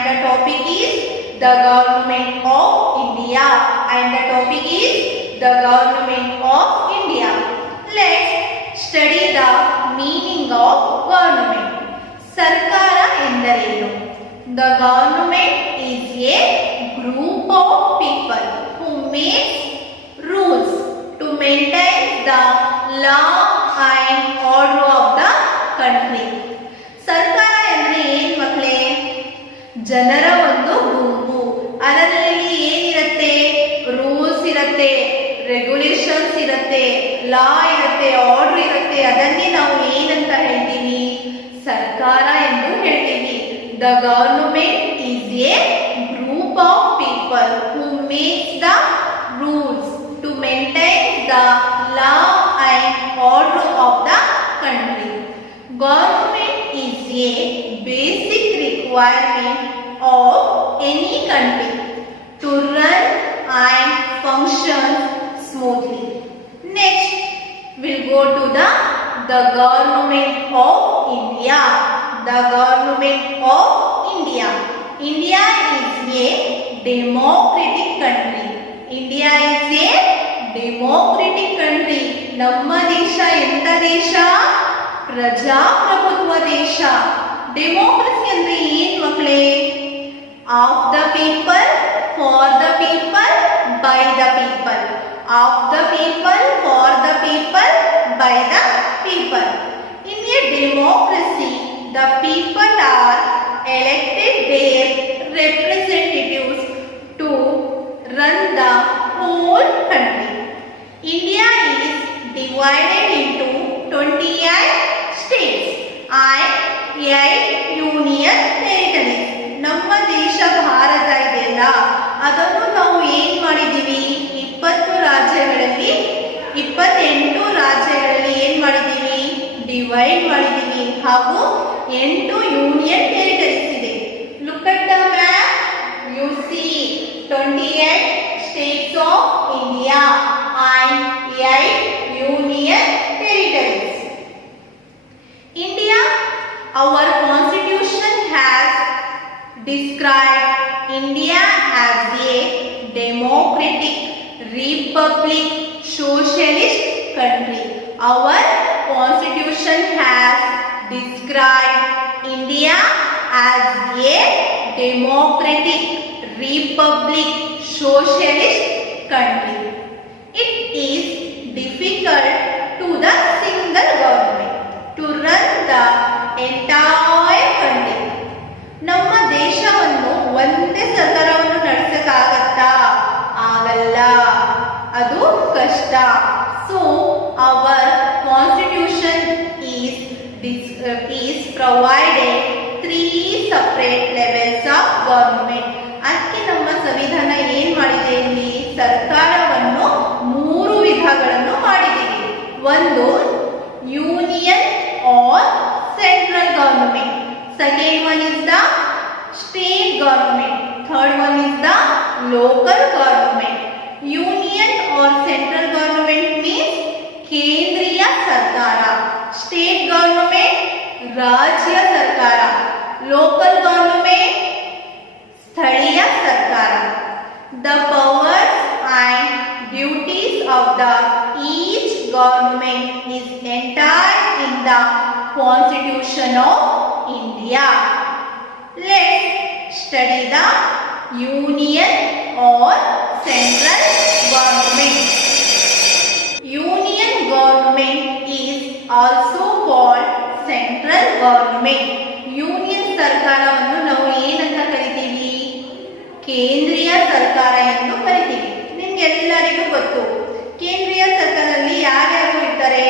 and the topic is the government of India. And the topic is the government of India. Let's study the meaning of government. ಸರ್ಕಾರ ಎಂದರೇನು? The government is a group of people who makes rules to maintain the law and order of the country. ಸರ್ಕಾರ ಎಂದ್ರೆ ಏನ್ ಮಕ್ಕಳೇ? ಜನರ ಒಂದು ಗುಂಪು. ಅದರಲ್ಲಿ ಏನಿರುತ್ತೆ? ರೂಲ್ಸ್ ಇರುತ್ತೆ, ರೆಗ್ಯುಲೇಷನ್ಸ್ ಇರುತ್ತೆ, ಲಾ ಇರುತ್ತೆ, ಆರ್ಡರ್ ಇರುತ್ತೆ. ಅದನ್ನೇ ನಾವು ಏನಂತ ಹೇಳ್ತೀವಿ? ಸರ್ಕಾರ ಎಂದು ಹೇಳ್ತೀವಿ. The government is a group of people who makes the rules to maintain the law and order of the country. Government is a basic requirement of any country to run and function smoothly. Next, we'll go to the government of India. The government of India. India is a democratic country. India is a democratic country. ನಮ್ಮ ದೇಶ ಎಂತ ದೇಶ? ಪ್ರಜಾಪ್ರಭುತ್ವ ದೇಶ. Democracy ಅಂದ್ರೆ ಏನ್ ಮಕ್ಕಳೇ? Of the people, for the people, by the people. Of the people, for the people, by the people. In a democracy, the people are elected their representatives to run the whole country. India is divided into 28 states and 8 union territories. ನಮ್ಮ ದೇಶ ಭಾರತ ಇದೆಯಲ್ಲ, ಅದನ್ನು ನಾವು ಏನ್ ಮಾಡಿದೀವಿ? 20 ರಾಜ್ಯಗಳಲ್ಲಿ 28 ರಾಜ್ಯಗಳಲ್ಲಿ ಏನ್ ಮಾಡಿದೀವಿ? ಡಿವೈಡ್ ಮಾಡಿದೀವಿ. ಹಾಗೂ 8 ಯೂನಿಯನ್ ಟೆರಿಟರೀಸ್ ಇದೆ. Look at the map. U C 28 states of India and 8 union territories. India, our constitution has described India as a democratic, republic, socialist country. Our constitution has described India as a democratic, republic, socialist country. It is difficult to the single government to run the entire country. ನಮ್ಮ ದೇಶವನ್ನು ಒಂದೇ ಸರ್ಕಾರವನ್ನು ನಡೆಸಕ್ಕಾಗತ್ತಾ? ಆಗಲ್ಲ, ಅದು ಕಷ್ಟ. So our constitution is provided 3 separate levels of government. ಅದಕ್ಕೆ ನಮ್ಮ ಸಂವಿಧಾನ ಏನ್ ಮಾಡಿದೆ? ಇಲ್ಲಿ ಸರ್ಕಾರವನ್ನು 3 ವಿಧಗಳನ್ನು ಮಾಡಿದ್ದೀವಿ. ಒಂದು union or central government. Second one is the state government. Third one is the local government. Union or central government means ಕೇಂದ್ರೀಯ ಸರ್ಕಾರ. ಸ್ಟೇಟ್ ಗವರ್ನಮೆಂಟ್ ರಾಜ್ಯ ಸರ್ಕಾರ. ಲೋಕಲ್ ಗವರ್ನಮೆಂಟ್ ಸ್ಥಳೀಯ ಸರ್ಕಾರ. The powers and duties of the each government is entered in the Constitution of India. Let's study the union or central government. Union government is also called central government. Union ಸರ್ಕಾರವನ್ನು ನಾವು ಏನಂತ ಕರಿತೀವಿ? ಕೇಂದ್ರೀಯ ಸರ್ಕಾರ ಎಂದು ಕರಿತೀವಿ. ನಿಮ್ಗೆಲ್ಲರಿಗೂ ಗೊತ್ತು, ಕೇಂದ್ರೀಯ ಸರ್ಕಾರದಲ್ಲಿ ಯಾರ್ಯಾರು ಇರ್ತಾರೆ?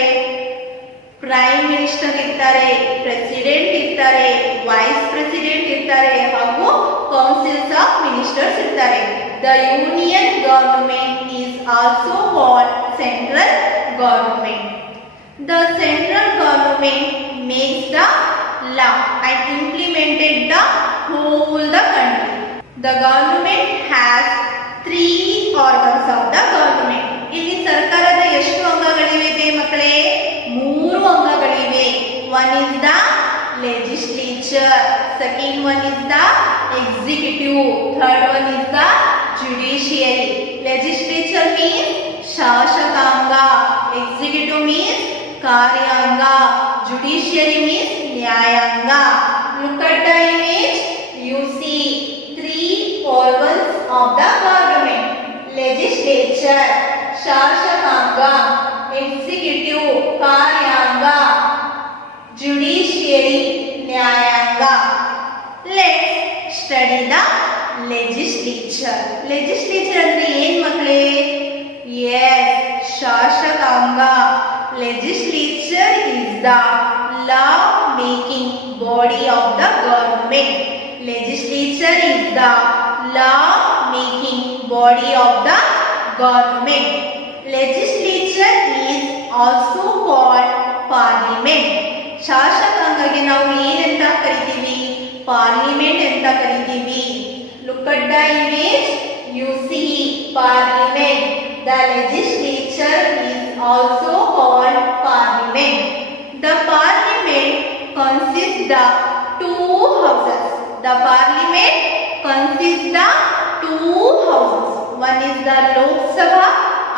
ಪ್ರೈಮ್ ಮಿನಿಸ್ಟರ್ ಇರ್ತಾರೆ, ಪ್ರೆಸಿಡೆಂಟ್ ಇರ್ತಾರೆ, ವೈಸ್ ಪ್ರೆಸಿಡೆಂಟ್ ಇರ್ತಾರೆ, ಹಾಗೂ ಕೌನ್ಸಿಲ್ಸ್ ಆಫ್ ಮಿನಿಸ್ಟರ್ಸ್ ಇರ್ತಾರೆ. The union government is also called central government. The central government makes the law and implemented the whole the country. The government has 3 organs of the government. ಇಲ್ಲಿ ಸರ್ಕಾರದ ಎಷ್ಟು ಅಂಗಗಳಿವೆ ಮಕ್ಕಳೇ? 3 ಅಂಗಗಳಿವೆ. One is the legislature. second one is the executive, third one is the judiciary. Legislature means shashakanga, executive means karyanga, judiciary means nyayanga. Look at the image. You see three organs of the government: legislature, shashakanga, executive, karyanga, judiciary, nyayanga. Let's study the legislature. Legislature ಅಂದ್ರೆ ಏನು ಮಕ್ಕಳೇ? Yes, shashakanga. Legislature is the law making body of the government. Legislature is the law making body of the government. Legislature is also called parliament. ಶಾಸಕಾಂಗಕ್ಕೆ ನಾವು ಏನಂತ ಕರಿತೀವಿ? Parliament ಅಂತ ಕರಿತೀವಿ. Look at the image. You see parliament. The legislature is also called parliament. The parliament consists of two houses. The parliament consists of two houses. One is the Lok Sabha,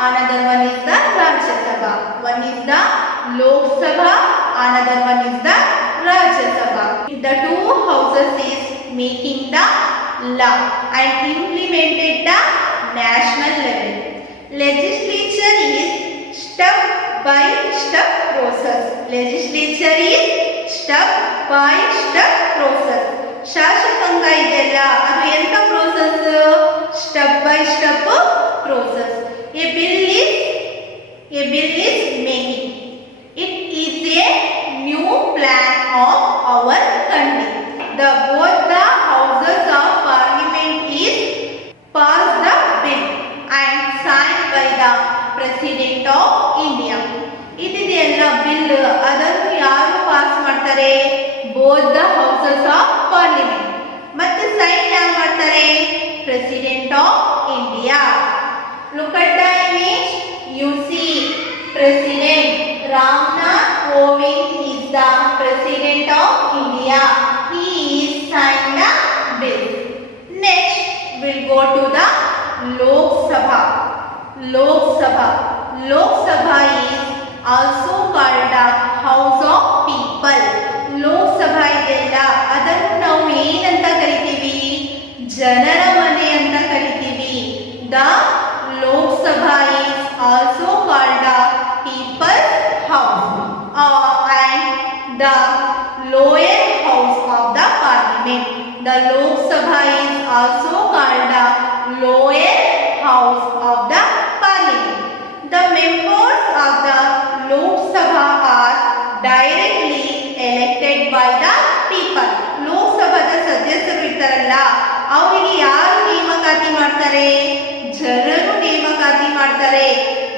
another one is the Rajya Sabha. One is the Lok Sabha, another one is the Rajya Sabha. The two houses is making the law and implemented the national level. Legislature is step by step process. Legislature is step by step process. ಶಾಸಕಾಂಗ ಇದೆಯಲ್ಲ ಅದು ಎಂತ process? Step by step process. A bill is making. It is a new plan of our country. Both the houses of parliament is pass the bill and signed by the president of India. ಇದೆಯಲ್ಲ bill, ಅದನ್ನು ಯಾರು pass ಮಾಡ್ತಾರೆ? Both the houses of parliament. ಮತ್ತೆ sign ಯಾರು ಮಾಡ್ತಾರೆ? President of India. Look at the image. You see President Ramnath Kovind is the President of India. He is signed the bill. Next, we'll go to the Lok Sabha. Lok Sabha. Lok Sabha is also called the House of People. Lok Sabha ಇದೆಲ್ಲ ಅದನ್ನು ನಾವು ಏನಂತ ಕರಿತೀವಿ? ಜನರ ಮನೆ ಅಂತ ಕರಿತೀವಿ. The Lok Sabha is also called the People's House and the lower house of the parliament. The Lok Sabha is also called the lower house of the parliament. The members of the Lok Sabha are directly elected by the people. Lok Sabhದ ಸದಸ್ಯರು ಇರ್ತಾರಲ್ಲ ಅವರಿಗೆ ಯಾರು ನೇಮಕಾತಿ ಮಾಡ್ತಾರೆ? ಜನರು ನೇಮಕಾತಿ ಮಾಡ್ತಾರೆ.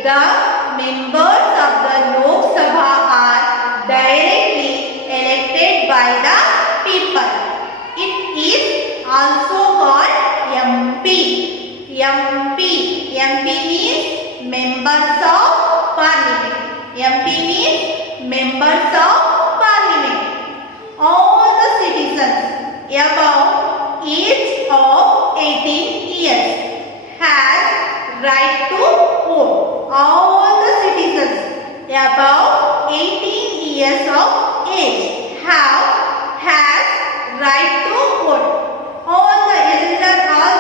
The members of the Lok Sabha are directly elected by the people. It is also called MP. MP means members of parliament. MP means members of parliament. All the citizens above age of 18 years has right to vote. All the citizens above 18 years of age has right to vote. All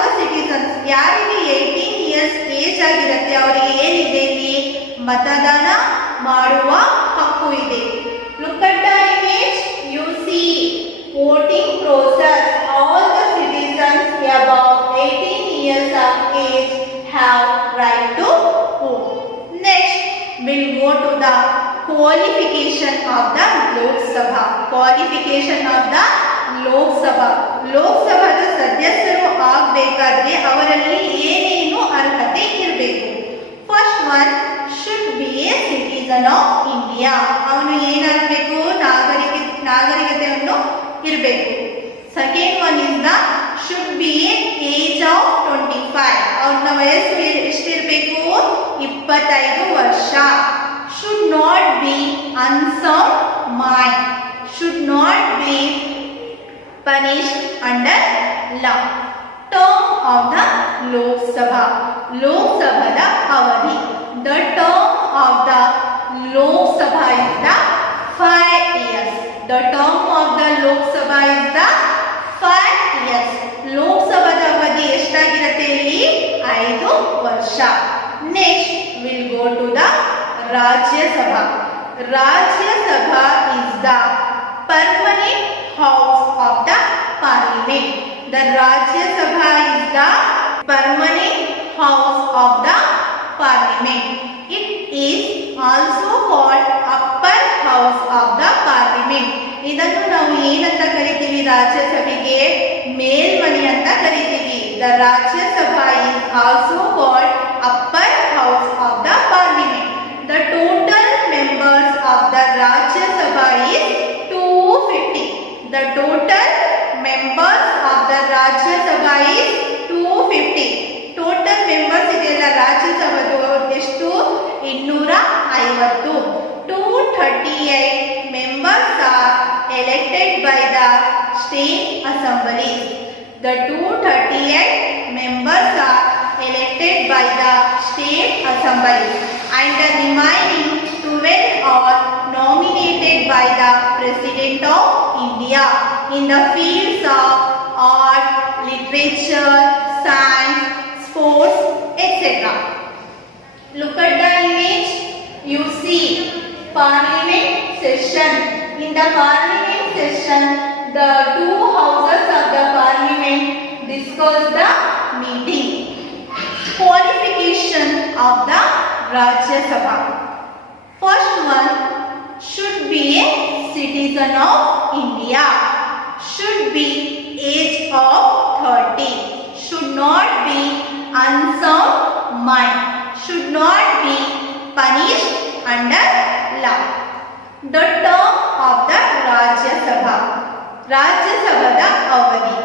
the citizens ಯಾರಿಗೆ 18 years age ಆಗಿರುತ್ತೆ ಅವರಿಗೆ ಏನಿದೆ? ಇಲ್ಲಿ ಮತದಾನ ಮಾಡುವ ಹಕ್ಕು ಇದೆ. Look at the image. You see voting process. All the citizens above 18 years of age have right to vote. Next, we'll go to the qualification of the Lok Sabha. Qualification of the Lok Sabha. Lok Sabhದ ಸದಸ್ಯರು ಆಗಬೇಕಾದ್ರೆ ಅವರಲ್ಲಿ ಏನೇನು ಅರ್ಹತೆ ಇರಬೇಕು? First one should be a citizen of India. ಅವನು ಏನಾಗಬೇಕು? ನಾಗರಿಕತೆಯನ್ನು ಇರಬೇಕು. Second one is the should be age of 25. ಅವನ ವಯಸ್ಸು ಎಷ್ಟಿರಬೇಕು? 25 ವರ್ಷ. Should not be unsound mind. Should not be punished under law. Term of the Lok Sabha. Lok Sabhada avadhi. The term of the Lok Sabha is the 5 years. The term of the Lok Sabha is the 5 years. Lok Sabhada avadhi ಎಷ್ಟಾಗಿರುತ್ತೆ ಇಲ್ಲಿ 5 ವರ್ಷ. Next we'll go to the Rajya Sabha. Rajya Sabha is the permanent house of the parliament. The Rajya Sabha is the permanent house of the parliament. It is also called upper house of the parliament. ಇದನ್ನು ನಾವು ಏನಂತ ಕರಿತೀವಿ? ರಾಜ್ಯಸಭೆಗೆ ಮೇಲ್ಮನೆ ಅಂತ ಕರಿತೀವಿ. The Rajya Sabha is also called upper house of the parliament. The total members of the Rajya Sabha is 250. The total members of the Rajya Sabha is 250. Total members ಇದೆಲ್ಲ ರಾಜ್ಯಸಭೆದು ಎಷ್ಟು? 250. 238 members are elected by the state assemblies. The 238 members are elected by the state assembly and the remaining 12 are nominated by the President of India in the fields of art, literature, science, sports, etc. Look at the image. You see Parliament session. In the Parliament session, the two houses of the Parliament discuss the meeting. Qualification of the Rajya Sabha. First one, should be a citizen of India. Should be age of 30. Should not be unsound mind. Should not be punished under law. The term of the Rajya Sabha. Rajya Sabhada avadhi.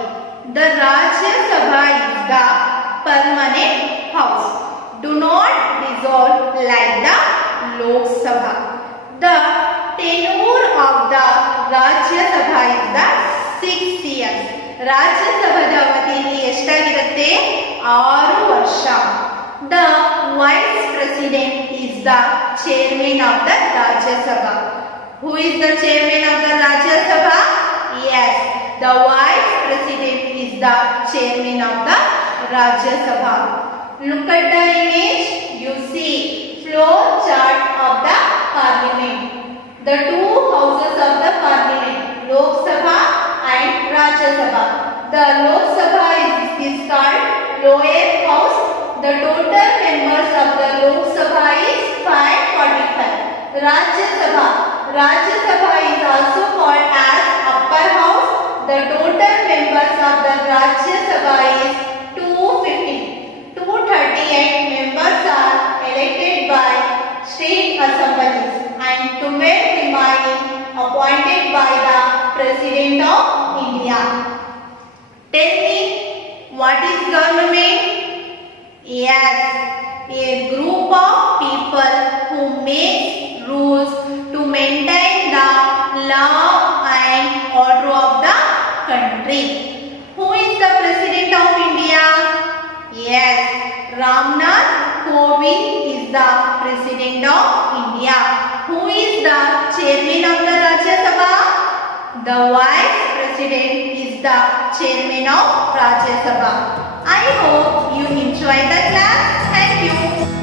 The Rajya Sabha is the permanent house. Do not dissolve like the Lok Sabha. The tenure of the Rajya Sabha is the 6 years. Rajya Sabhada avadhi ಎಷ್ಟಾಗಿರುತ್ತೆ? 6 ವರ್ಷ. The Vice President is the chairman of the Rajya Sabha. Who is the chairman of the Rajya Sabha? Yes, the Vice President is the chairman of the Rajya Sabha. Look at the image. You see floor chart of the Parliament. The two houses of the Parliament, Lok Sabha and Rajya Sabha. The Lok Sabha is called lower house. The total members of the Lok Sabha is 545. Rajya Sabha is also called as upper house. The total members of the Rajya Sabha is 250. 238 members are elected by state assemblies and 12 remaining appointed by the President of India. Tell me, what is government? Yes, a group of people who make rules to maintain the law and order of the country. Who is the President of India? Yes, Ramnath Kovind is the President of India. Who is the Chairman of the Rajya Sabha? The Vice President is the Chairman of Rajya Sabha. I hope you enjoy the class. Thank you.